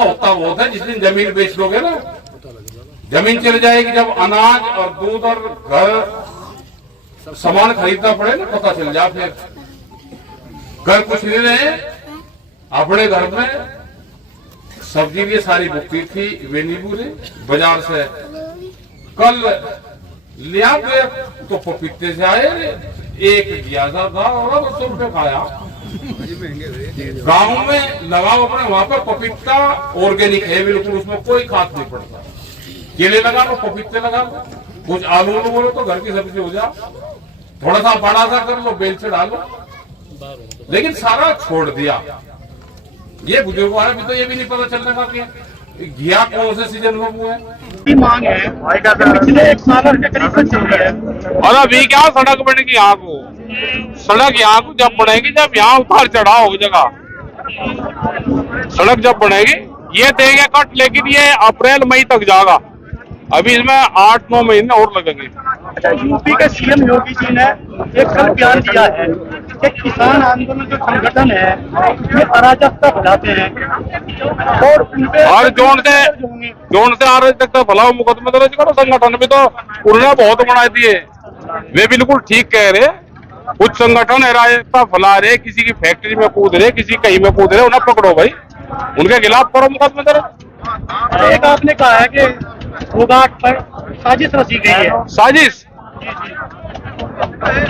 सा होता बहुत है, जिस दिन जमीन बेच लोगे ना, जमीन चली जाएगी, जब अनाज और दूध और घर सामान खरीदना पड़े ना, पता चल जाए। फिर घर कुछ नहीं रहे, अपने घर में सब्जी भी सारी बुकती थी, वे नींबू ने बाजार से कल लिया तो पपीते से आए, एक गियाजा था और 200 रुपये खाया। गांव में लगाओ अपने, वहां पर पपीता ऑर्गेनिक है बिल्कुल, उसमें कोई खाद नहीं पड़ता। केले लगा लो, पपीते लगा लो, कुछ आलू बोलो तो घर की सब्जी हो जा, थोड़ा सा बड़ा सा कर लो, बेल से डालो, लेकिन सारा छोड़ दिया। ये बुजुर्ग वाले भी तो ये भी नहीं पता चलने का कि घिया कौन से सीजन में हुआ है। मांग है पिछले 1 साल के करीब से चल रहा है। और अभी क्या सड़क बनेगी यहाँ को, सड़क यहाँ को जब बनेगी जब यहाँ उतार चढ़ाव हो जगह, सड़क जब बनेगी। ये देंगे कट, लेकिन ये अप्रैल मई तक जाएगा, अभी इसमें 8-9 महीने और लगेंगे। अच्छा, यूपी के सीएम योगी जी ने एक कल बयान दिया है कि किसान आंदोलन जो संगठन है ये अराजकता फैलाते हैं और उनपे और जोन से अराजकता फैलाओ, मुकदमे दर्ज करो। संगठन भी तो उन्होंने बहुत बना दिए, वे बिल्कुल ठीक कह रहे। कुछ संगठन अराजकता फैला रहे, किसी की फैक्ट्री में कूद रहे, किसी कहीं में कूद रहे, उन्हें पकड़ो भाई, उनके खिलाफ करो मुकदमे दर्ज। एक आपने कहा है कि घोघाट पर साजिश रची गई है। साजिश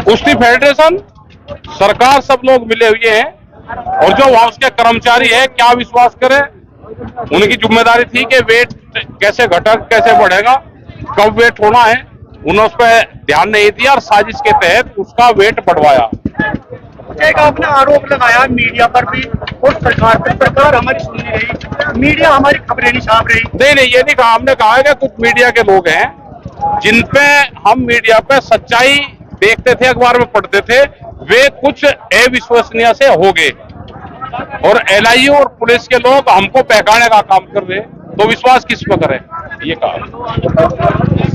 कुश्ती फेडरेशन, सरकार, सब लोग मिले हुए हैं, और जो वहां उसके कर्मचारी है क्या विश्वास करें, उनकी जिम्मेदारी थी कि वेट कैसे घटक कैसे बढ़ेगा, कब वेट होना है, उन्होंने उस पर ध्यान नहीं दिया और साजिश के तहत उसका वेट बढ़वाया। एक आपने आरोप लगाया मीडिया पर भी और सरकार पर, सरकार हमारी सुन नहीं रही, मीडिया हमारी खबरें नहीं छाप रही। नहीं, ये नहीं कहा, हमने कहा है कि कुछ मीडिया के लोग हैं जिनपे हम मीडिया पे सच्चाई देखते थे, अखबार में पढ़ते थे, वे कुछ अविश्वसनीय से हो गए, और एलआईयू और पुलिस के लोग हमको बहकाने का काम कर रहे, तो विश्वास किस पर करें, ये कहा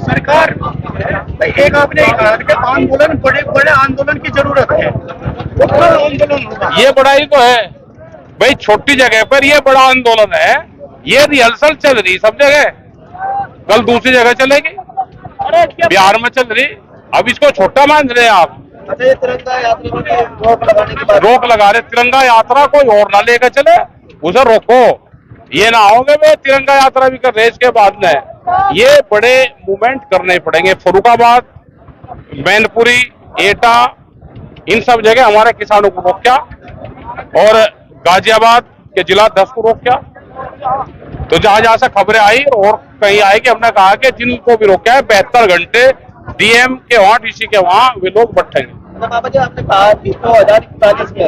सरकार। एक आपने कहा कि आंदोलन, बड़े बड़े आंदोलन की जरूरत है, वो बड़ा आंदोलन होगा। ये बड़ा ही तो है भाई, छोटी जगह पर ये बड़ा आंदोलन है, ये रिहर्सल चल रही सब जगह, कल दूसरी जगह चलेगी, बिहार में चल रही, अब इसको छोटा मान रहे हैं आप। अच्छा, ये तिरंगा यात्रा पर रोक लगा रहे, तिरंगा यात्रा कोई और ना लेकर चले, उसे रोको। ये ना होगे वे तिरंगा यात्रा भी कर रहे, इसके बाद में ये बड़े मूवमेंट करने पड़ेंगे। फरुखाबाद, मैनपुरी, एटा, इन सब जगह हमारे किसानों को रोका, और गाजियाबाद के जिला 10 को रोका। तो जहां जहां से खबरें आई और कहीं आई कि हमने कहा कि जिनको भी रोका है 72 घंटे डीएम के वहां, डीसी के वहां वे लोग बैठेंगे। बाबा जी, आपने कहा 2041 में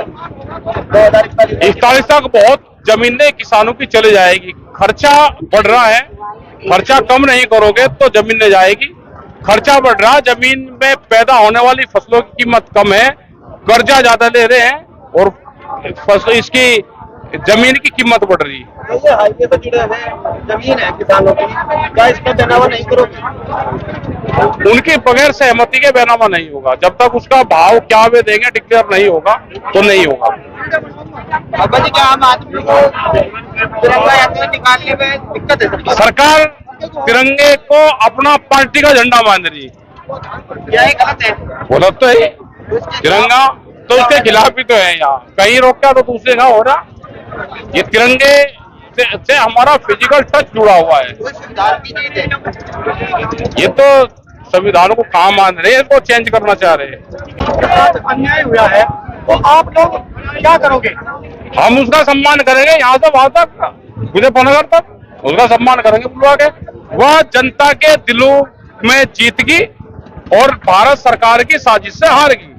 41 तक बहुत जमीनें किसानों की चली जाएगी। खर्चा बढ़ रहा है, खर्चा कम नहीं करोगे तो जमीनें जाएगी। खर्चा बढ़ रहा, जमीन में पैदा होने वाली फसलों की कीमत कम है, कर्जा ज्यादा ले रहे हैं, और फसल इसकी जमीन की कीमत बढ़ रही है। ये हाईवे पे जुड़े हुए जमीन है किसानों की, क्या इसका बेनामा नहीं करोगे? उनके बगैर सहमति के बेनामा नहीं होगा, जब तक उसका भाव क्या वे देंगे डिक्लेयर नहीं होगा तो नहीं होगा। बाबा जी, क्या आम आदमी को तिरंगा यात्रा निकालने में दिक्कत है? सरकार तिरंगे को अपना पार्टी का झंडा मान रही है, यही गलत है। गलत तो है, तिरंगा तो उसके खिलाफ भी तो है। यहाँ कहीं रोका तो दूसरे का हो रहा, ये तिरंगे से हमारा फिजिकल टच जुड़ा हुआ है। ये तो संविधान को काम मान रहे हैं, इसको चेंज करना चाह रहे हैं। अन्याय हुआ है तो आप लोग क्या करोगे? हम उसका सम्मान करेंगे, यहाँ से वहां तक, मुजफ्फरनगर तक उसका सम्मान करेंगे बुलवा के। वह जनता के दिलों में जीत गई और भारत सरकार की साजिश से हार गई।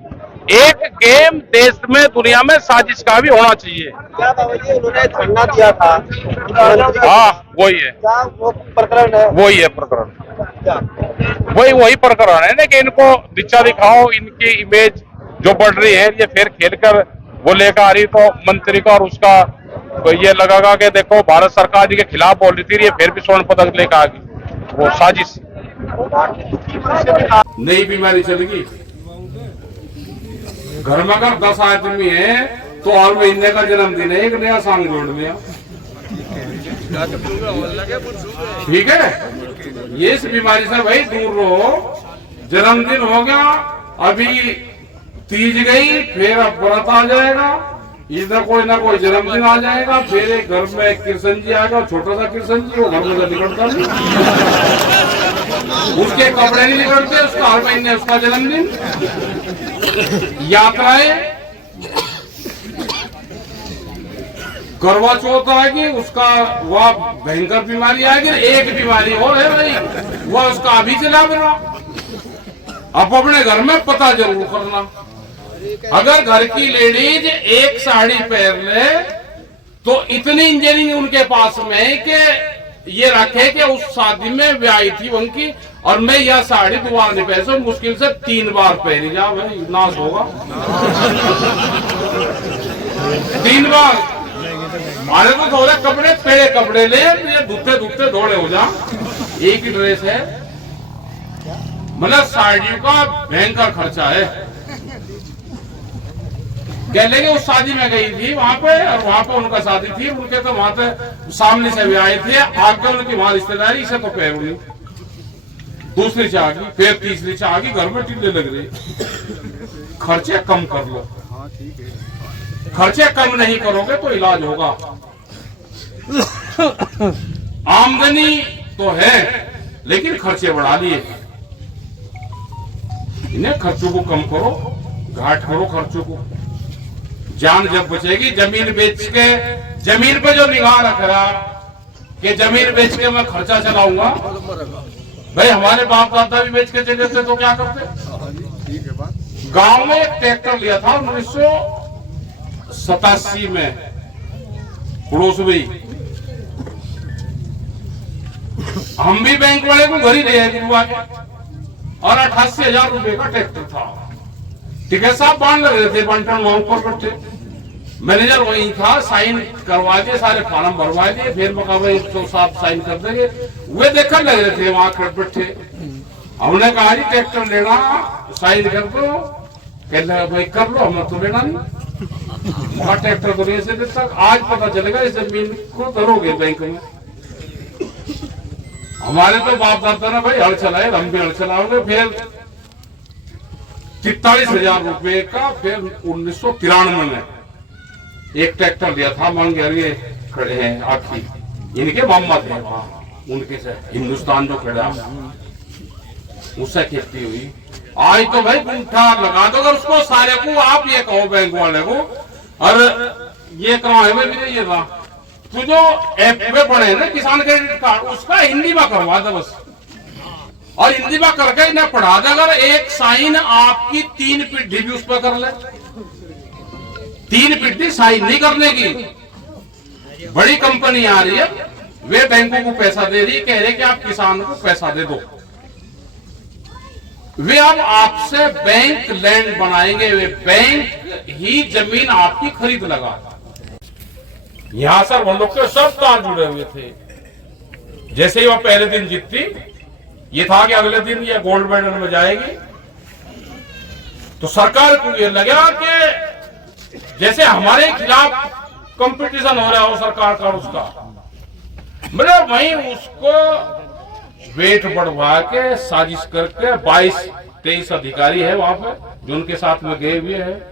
एक गेम देश में, दुनिया में साजिश का भी होना चाहिए। क्या बाबा जी, उन्होंने धरना दिया था? हाँ, वही है, क्या वो प्रकरण है? वही है प्रकरण, वही प्रकरण है ना कि इनको नीचा दिखाओ, इनकी इमेज जो बढ़ रही है, ये फिर खेल कर वो लेकर आ रही, तो मंत्री का और उसका तो ये लगेगा कि देखो भारत सरकार जी के खिलाफ बोल रही थी, ये फिर भी स्वर्ण पदक लेकर आ गई, वो साजिश। नई बीमारी चलेगी, घर में अगर 10 आदमी है तो और महीने का जन्मदिन है, एक नया सांग जोड़ लिया। ठीक है, ये इस बीमारी से भाई दूर रहो। जन्मदिन हो गया, अभी तीज गई, फिर अब व्रत आ जाएगा, इधर कोई ना कोई जन्मदिन आ जाएगा, फिर एक घर में एक कृष्ण जी आएगा, छोटा सा कृष्ण जी, वो घर में से निकलता नहीं, उसके कपड़े नहीं निकलते, उसका हर महीने उसका जन्मदिन, यात्राएं, करवा चौथ आएगी, उसका वह भयंकर बीमारी आएगी। एक बीमारी और है भाई, वह उसका अभी चला बना। आप अपने घर में पता जरूर करना, अगर घर की लेडीज एक साड़ी पहन ले तो इतनी इंजीनियरिंग उनके पास में कि ये रखे कि उस शादी में ब्याही थी उनकी, और मैं यह साड़ी दोबारा नहीं पहन सकूं, मुश्किल से 3 बार पहनी जा भाई, नाश होगा 3 बार। हमारे तो थोड़े कपड़े पेड़े कपड़े ले, ये धुते धोड़े हो जा, एक ही ड्रेस है, मतलब साड़ियों का भयंकर खर्चा है। कह लेंगे उस शादी में गई थी वहां पे, और वहां पे उनका शादी थी, उनके तो वहां पे सामने से भी आए थे, आगे उनकी वहां रिश्तेदारी, इसे तो पैर नहीं, दूसरी चाह गई, फिर तीसरी चाह गई, घर में टिल्ले लग रही। खर्चे कम कर लो, खर्चे कम नहीं करोगे तो इलाज होगा। आमदनी तो है लेकिन खर्चे बढ़ा लिए, इन्हें खर्चों को कम करो, घाट करो खर्चों को। जान जब बचेगी, जमीन बेच के, जमीन पे जो निगाह रख रहा कि जमीन बेच के मैं खर्चा चलाऊंगा, भाई हमारे बाप दादा भी बेच के चले थे तो क्या करते। गांव में एक ट्रैक्टर लिया था 1987 में, पड़ोस में, हम भी बैंक वाले को घर ही ले आए गुरुआ के, और 88,000 रुपए का ट्रैक्टर था। टिकट साहब बांध रहे थे, बंटन वहां पर बैठे, मैनेजर वही था, साइन करवा दिए, सारे फॉर्म भरवा दिए, फिर भाई तो साहब साइन कर देंगे, वे देखकर लग रहे थे वहां खड़े बैठे। हमने कहा जी ट्रैक्टर लेना, साइन कर दो, कह लगा भाई कर लो, हमें तो लेना नहीं, वहां ट्रैक्टर तो नहीं से देता। आज पता चलेगा इस जमीन को धरोगे बैंक में। हमारे तो बाप दादा ने भाई हल चलाए, हम भी हल चलाओगे। फिर 43,000 रुपए का फिर 1993 में एक ट्रैक्टर लिया था, मंगेरिए खड़े हैं आखी, इनके मोहम्मद है वहां, उनके से हिंदुस्तान जो खड़ा उससे खेती हुई। आज तो भाई गुंठा लगा दो अगर उसको सारे को, आप ये कहो बैंक वाले को, और ये कहाँ है भाई, ये रहा तो जो ऐप पे पड़े ना किसान क्रेडिट कार्ड, उसका हिंदी में करवा दे बस, और हिंदी में करके इन्हें पढ़ा दे। अगर एक साइन आपकी 3 पीढ़ी भी उस पर कर ले, 3 पीढ़ी साइन नहीं करने की। बड़ी कंपनी आ रही है, वे बैंकों को पैसा दे रही, कह रहे कि आप किसान को पैसा दे दो, वे अब आपसे बैंक लैंड बनाएंगे, वे बैंक ही जमीन आपकी खरीद लगा। यहां सर वो लोग के सब तार जुड़े हुए थे। जैसे ही वह पहले दिन जीतती, ये था कि अगले दिन ये गोल्ड मेडल में जाएगी, तो सरकार को ये लगा कि जैसे हमारे खिलाफ कंपटीशन हो रहा हो सरकार का, उसका मतलब वहीं उसको वेट बढ़वा के साजिश करके 22-23 अधिकारी है वहां पे जो उनके साथ में गए हुए हैं,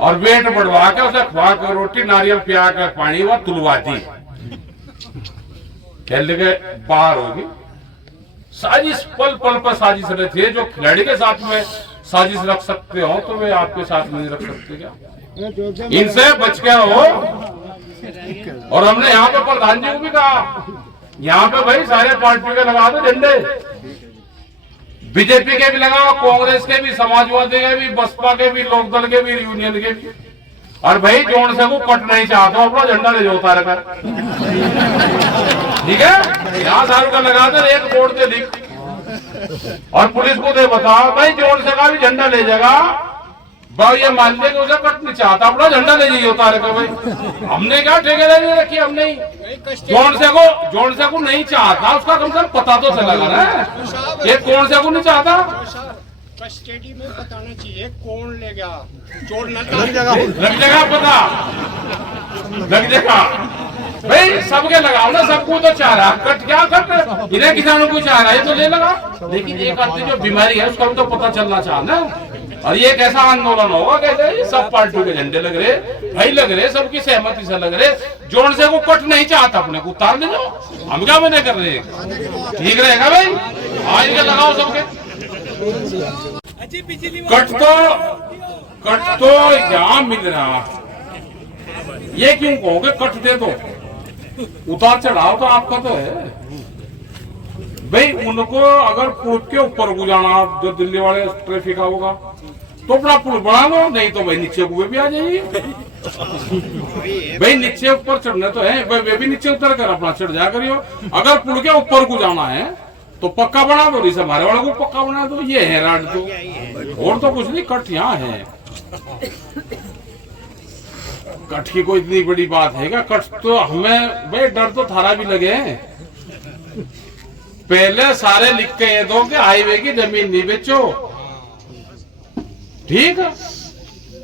और वेट बढ़वा के उसे खुआ के रोटी नारियल पिया के पानी वह तुलवा दी, कह लगे बाहर होगी। साजिश पल पल पर साजिश रहती है। जो खिलाड़ी के साथ में साजिश रख सकते हो तो वे आपके साथ नहीं रख सकते क्या? इनसे बच के रहो। और हमने यहाँ पे प्रधान जी को भी कहा, यहाँ पे भाई सारे पार्टी के लगा दो झंडे, बीजेपी के भी लगाओ, कांग्रेस के भी, समाजवादी के भी, बसपा के भी, लोकदल के भी, यूनियन के भी, और भाई जोड़ से को कट नहीं चाहता अपना झंडा ले जाओ उतार कर, ठीक है? यहाँ सारू का लगा दे, एक बोर्ड दे लिख, और पुलिस को दे बताओ भाई जोड़ से का भी झंडा ले जाएगा, भाई ये मान ले कि उसे कट नहीं चाहता अपना झंडा ले जाइए उतार कर। भाई हमने क्या ठेकेदारी रखी, हम नहीं जोड़ से को नहीं चाहता, उसका कम से कम पता तो चला ना, ये कौन से को नहीं चाहता, कस्टडी में बताना चाहिए कौन ले गया, चोर लग जाएगा पता, लग जाएगा। भाई सबके लगाओ ना, सबको तो चाह रहा कट, क्या कट इन्हें किसानों को चाह रहा है तो ले लगा। लेकिन एक आदमी जो बीमारी है उसका भी तो पता चलना चाह ना। और ये कैसा आंदोलन होगा, कहते सब पार्टियों के झंडे लग रहे भाई, लग रहे सबकी सहमति से लग रहे, जोड़ से को कट नहीं चाहता अपने को उतार ले जाओ, हम क्या मैंने कर रहे हैं, ठीक रहेगा भाई। आज के लगाओ सबके कट तो यहाँ मिल रहा, ये क्यों कहोगे कट दे दो, उतार चढ़ाव तो आपका तो है भाई। उनको अगर पुल के ऊपर को जाना, जो दिल्ली वाले ट्रैफिक होगा तो अपना पुल बना लो, नहीं तो भाई नीचे को भी आ जाइए भाई। नीचे ऊपर चढ़ने तो है, वे भी नीचे उतर कर अपना चढ़ जा करियो। अगर पुल के ऊपर को जाना है तो पक्का बना दो, इसे हमारे वाले को पक्का बना दो, ये है राड तो, और तो कुछ नहीं, कट यहाँ है। कट की कोई इतनी बड़ी बात है क्या? कट तो हमें भाई डर तो थारा भी लगे, पहले सारे लिख के ये दो कि हाईवे की जमीन नहीं बेचो, ठीक है।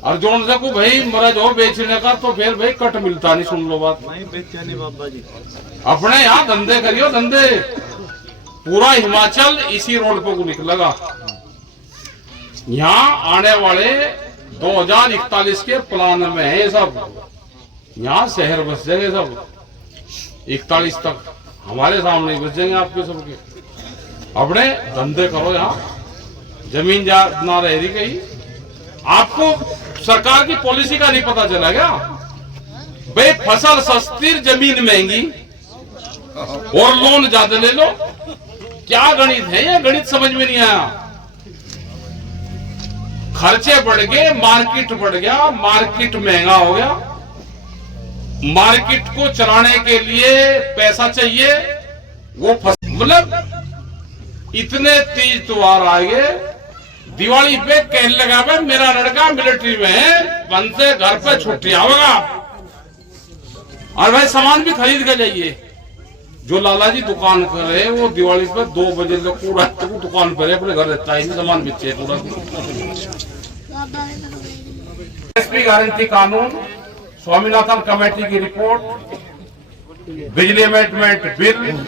और जोन से को भाई मरज हो बेचने का तो फिर भाई कट मिलता नहीं, सुन लो बात, नहीं बेचा नहीं बाबा जी। अपने यहाँ धंधे करियो धंधे, पूरा हिमाचल इसी रोड पे को निकलेगा। यहाँ आने वाले 2041 के प्लान में है सब, यहाँ शहर बस जाएंगे सब 41 तक, हमारे सामने बस जाएंगे आपके सबके। अपने धंधे करो, यहाँ जमीन ना रह रही कहीं। आपको सरकार की पॉलिसी का नहीं पता चला क्या भाई? फसल सस्ती, जमीन महंगी और लोन ज्यादा ले लो, क्या गणित है ये? गणित समझ में नहीं आया। खर्चे बढ़ गए, मार्केट बढ़ गया, मार्केट महंगा हो गया, मार्केट को चलाने के लिए पैसा चाहिए, वो मतलब इतने तेज त्योहार आ गए। दिवाली पे कहने लगा भाई मेरा लड़का मिलिट्री में है, बंद से घर पे छुट्टी आवेगा, और भाई सामान भी खरीद के जाइए। जो लाला जी दुकान कर रहे हैं वो दिवाली पे 2 बजे तक पूरा दुकान पर है, अपने घर रहता है, सामान बेचे पूरा। एसपी गारंटी कानून, स्वामीनाथन कमेटी की रिपोर्ट, बिजली अमेंडमेंट बिल,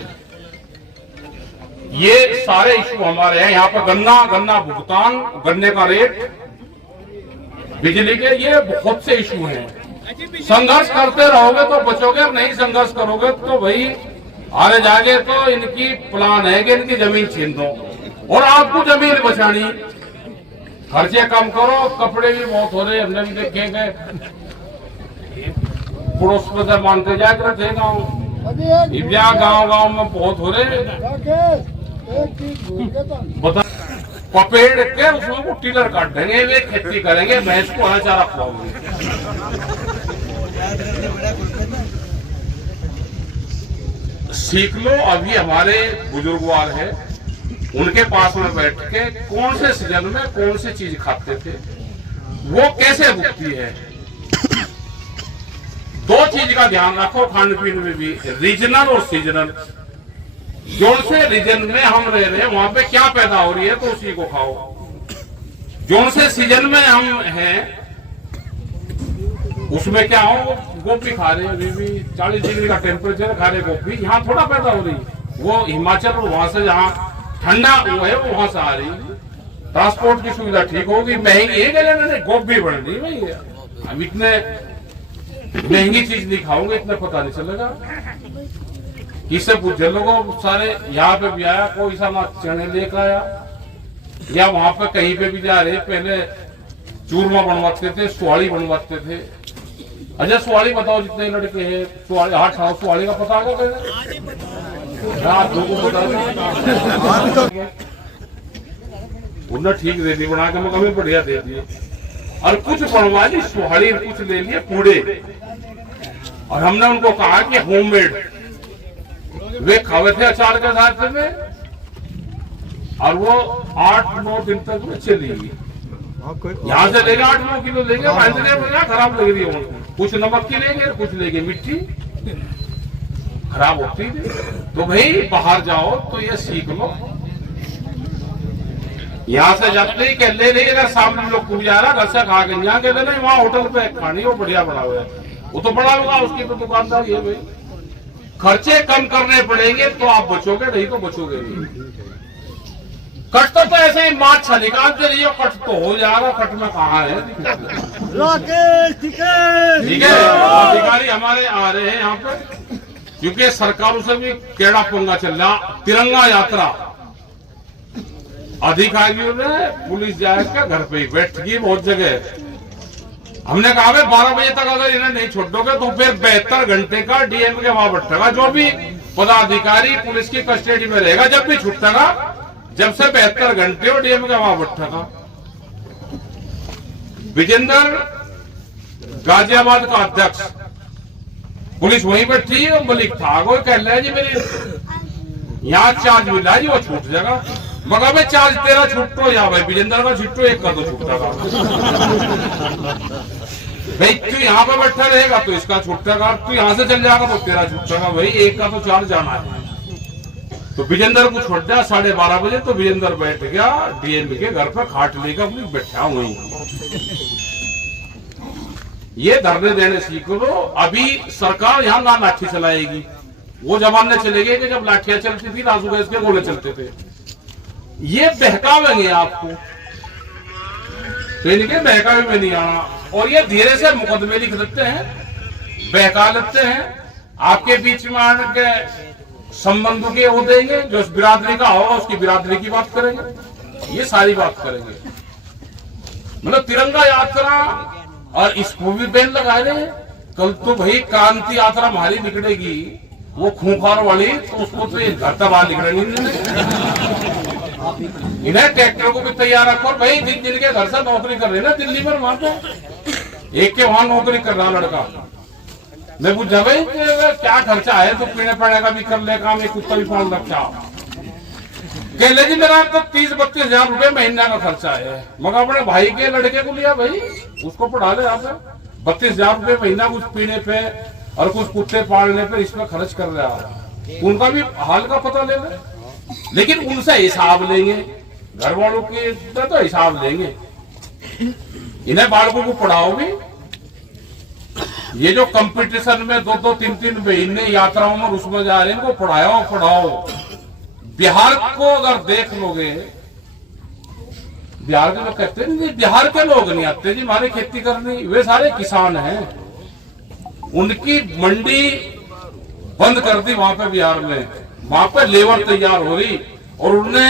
ये सारे इशू हमारे हैं। यहाँ पर गन्ना भुगतान, गन्ने का रेट, बिजली के, ये बहुत से इशू हैं। संघर्ष करते रहोगे तो बचोगे, नहीं संघर्ष करोगे तो भाई आगे जाके तो इनकी प्लान है कि इनकी जमीन छीन दो, और आपको जमीन बचानी। खर्चे कम करो, कपड़े भी बहुत हो रहे, हमने भी देखे गए, पड़ोस पर मानते जाकर थे गाँव में बहुत हो रहे। बता पपेड़ के उसमें को टिलर काट देंगे, वे खेती करेंगे, भैंस को हरा चारा खिलाओगे। सीख लो, अभी हमारे बुजुर्गवार है, उनके पास में बैठ के कौन से सीजन में कौन सी चीज खाते थे, वो कैसे भुगती है। 2 चीज का ध्यान रखो खान पीन में भी, रीजनल और सीजनल। जोन से रीजन में हम रह रहे हैं वहां पे क्या पैदा हो रही है तो उसी को खाओ। जोन से सीजन में हम हैं उसमें क्या हो, गोभी खा रहे हैं, अभी भी 40 डिग्री का टेम्परेचर खा रहे गोभी, यहाँ थोड़ा पैदा हो रही, वो हिमाचल और वहां से जहाँ ठंडा वो है वो वहां से आ रही। ट्रांसपोर्ट की सुविधा ठीक होगी, महंगी है, गोभी बढ़ रही भाई। हम इतने महंगी चीज नहीं खाओगे, इतना पता नहीं चलेगा। किससे पूछे लोगों सारे, यहाँ पे भी आया कोई सा ना चने लेकर आया, या वहां पे कहीं पे भी जा रहे, पहले चूरमा बनवाते थे, सुहाड़ी बनवाते थे। अच्छा सुहाड़ी बताओ, जितने लड़के हैं सुहाड़ी, हाँ सुहाड़ी का पता होगा, उन्हें ठीक दे दी बना के, मैं कभी बढ़िया दे दिए, और कुछ बनवा ली सुहाड़ी, कुछ ले लिए पूड़े, और हमने उनको कहा कि होममेड, वे खावे थे अचार के साथ में, और वो 8-9 दिन तक में चलेगी। यहाँ से लेंगे 8-9 किलो लेंगे, खराब लग रही है उनको, कुछ नमक की लेंगे, कुछ लेंगे मिट्टी, खराब होती थी। तो भाई बाहर जाओ तो ये सीख लो, यहाँ से जाते ही कह ले रही है सामने लोग को जा रहा, घर से खा के यहाँ कहते नहीं, वहाँ होटल पे खानी, वो बढ़िया बना हुआ है, वो तो बड़ा होगा, उसकी तो दुकानदार ये भाई खर्चे कम करने पड़ेंगे तो आप बचोगे, नहीं तो बचोगे नहीं। कट तो ऐसे ही माछा निकालते रहिए, कट तो हो जाएगा, कट में कहाँ है। ठीक है, अधिकारी हमारे आ रहे हैं यहाँ पे, क्योंकि सरकारों से भी केड़ा पंगा चल रहा। तिरंगा यात्रा अधिकारियों ने पुलिस जाएगा घर पे ही बैठ गई बहुत जगह। हमने कहा 12 बजे तक अगर इन्हें नहीं छोड़ोगे तो फिर 72 घंटे का डीएम के वहां बैठेगा, जो भी पदाधिकारी पुलिस की कस्टडी में रहेगा, जब भी छूटेगा, जब से 72 घंटे और डीएम के वहां बैठेगा। विजेंद्र गाजियाबाद का अध्यक्ष, पुलिस वहीं बैठी है, मलिक था वो कह रहा है जी मेरी यहाँ चार्ज मिला जी, वो छूट जाएगा। मगर भाई चार्ज तेरा छुट्टो या भाई विजेंद्र का छुट्टो, एक का तो छूटेगा। भाई तू यहाँ पे बैठा रहेगा तो इसका छूटेगा, तू यहाँ से चल जाएगा तो तेरा छूटेगा। भाई एक का तो चार्ज जाना है। तो विजेंद्र को छोड़ दिया 12:30 बजे, तो विजेंद्र बैठ गया डीएम के घर पर, खाट लेकर पुलिस बैठा वहीं। ये धरने देने सीख लो। अभी सरकार यहाँ ना लाठी चलाएगी, वो जमाने चले गए कि जब लाठियां चलती थी, राजू गैस के गोले चलते थे। ये बहकावेंगे आपको, तो इनके बहकावे में नहीं आना। और ये धीरे से मुकदमे लिख देते हैं, बहका लेते हैं, आपके बीच में आने के संबंधों के वो देंगे, जो उस बिरादरी का होगा उसकी बिरादरी की बात करेंगे, ये सारी बात करेंगे। मतलब तिरंगा यात्रा और इसको भी बैन लगा रहे हैं। कल तो भाई क्रांति यात्रा हमारी निकलेगी, वो खूंखार वाली, तो उसको तो ये घर तबाह निकलेंगे। इन्हें ट्रैक्टर को भी तैयार रखो भाई, जिन के घर से नौकरी कर रहे ना दिल्ली में, वहां पे एक के वहां नौकरी कर रहा लड़का। मैं पूछा भाई क्या खर्चा है, तो पीने पड़ेगा भी कर ले काम, एक कुत्ता भी पाल रखा। कह ले जी मेरा तो 30-32 हजार रुपए महीना का खर्चा है। मगर अपने भाई के लड़के को लिया भाई, उसको पढ़ा ले यहाँ पे 32 हजार रुपए महीना, कुछ पीने पे और कुछ कुत्ते पालने पे इसमें खर्च कर रहा है। उनका भी हाल का पता ले ले, लेकिन उनसे हिसाब लेंगे, घर वालों के तो हिसाब लेंगे। इन्हें बालकों को पढ़ाओ भी, ये जो कंपटीशन में 2-2, 3-3 महीने यात्राओं में उसमें जा रहे हैं, इनको पढ़ाओ। बिहार को अगर देख लोगे, बिहार के लोग कहते नहीं, बिहार के लोग नहीं आते जी हमारे खेती करने, वे सारे किसान हैं। उनकी मंडी बंद कर दी वहां पे बिहार में, वहां पे लेबर तैयार हो रही, और उन्होंने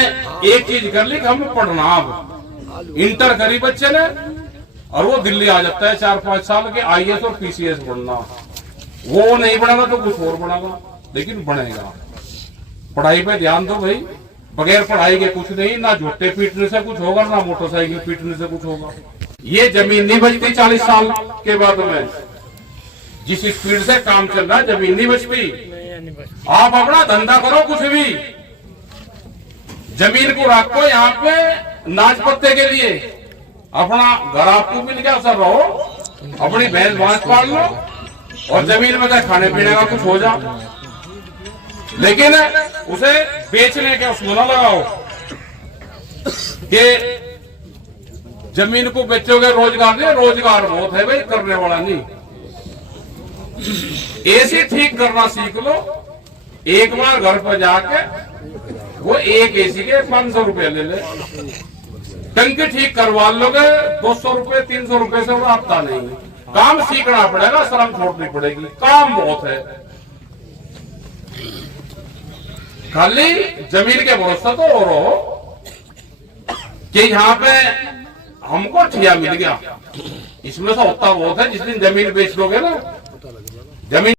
एक चीज कर ली कि हमें पढ़ना। अब इंटर करी बच्चे ने, और वो दिल्ली आ जाता है 4-5 साल के, आईएएस और पीसीएस बनना। वो नहीं बढ़ेगा तो कुछ और बढ़ेगा, लेकिन बढ़ेगा। पढ़ाई पे ध्यान दो भाई, बगैर पढ़ाई के कुछ नहीं, ना झूठे पीटने से कुछ होगा, ना मोटरसाइकिल पीटने से कुछ होगा। ये जमीन नहीं बचती 40 साल के बाद में, जिस स्पीड से काम चल रहा है जमीन नहीं बचती। आप अपना धंधा करो, कुछ भी जमीन को रखो यहाँ पे नाच पत्ते के लिए, अपना घर आपको मिल गया, सब रहो, अपनी भैंस भांस पाल लो, और जमीन में खाने पीने का कुछ हो जा, लेकिन उसे बेचने के उसमें ना लगाओ कि जमीन को बेचोगे रोजगार नहीं। रोजगार बहुत है भाई, करने वाला नहीं। एसी ठीक करना सीख लो, एक बार घर पर जाके वो एक एसी के 500 रुपए ले ले, टंकी ठीक करवा लोगे 200 रुपए 300 रुपए से वो आता नहीं। काम सीखना पड़ेगा, शर्म छोड़नी पड़ेगी, काम बहुत है। खाली जमीन के भरोसा तो और हो कि यहाँ पे हमको ठिया मिल गया, इसमें से होता बहुत है। जिस दिन जमीन बेच लोगे ना, जमीन